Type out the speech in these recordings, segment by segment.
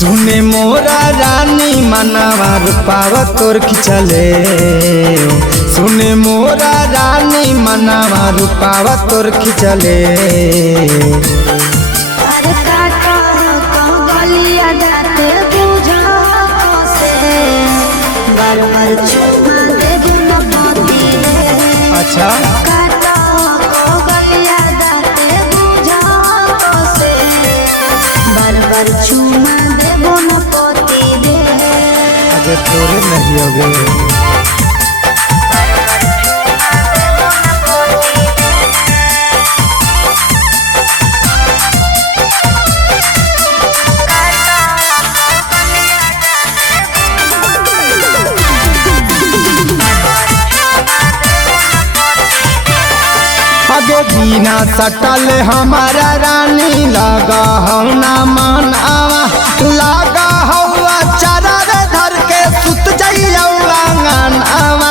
सुने मोरा रानी मनवा रूपावा तोर खिंचले। सुने मोरा रानी मनवा रूपावा तोर खिंचले। अच्छा अगर तोरे नहीं होगे आगे बिना सटल हमारा रानी लगा हो ना मन आवा लगा हुआ चारा धर के सुत जाइया आंगन आवा।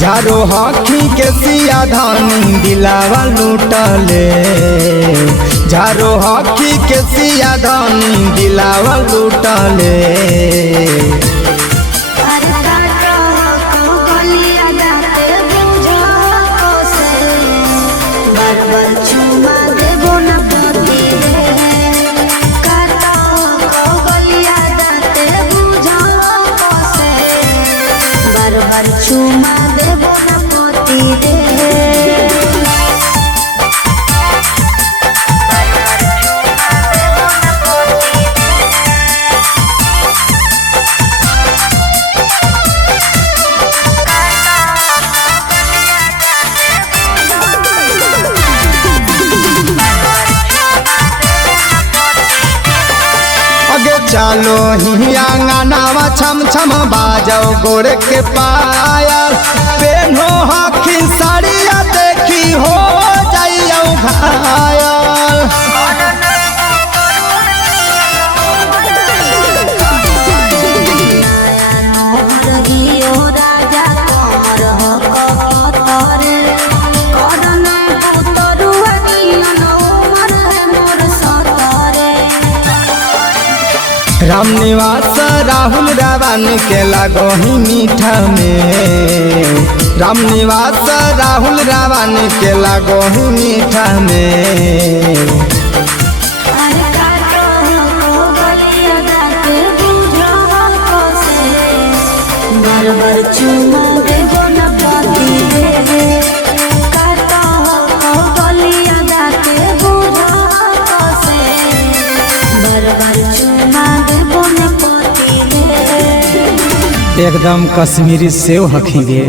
झारो हॉकी के सिया धानी दिलावा लूटले। झारो हॉकी के सिया धानी दिलावा लूटले। चुमा देबो न मोती रे। अगे चलो ही आंगनावा छम छम बाजो गोड़ के पायल पेनो हखी साड़िया देखी हो जाइयो घायल। राम निवास राहुल रावण के लगो ही मीठा में। राम निवास राहुल रावण के लगो ही मीठा में। चुमा देबो न मोती रे। काटा हो गलिया दाते बुझा से बार चुमा देबो न मोती रे। एकदम कश्मीरी सेव हखी गे।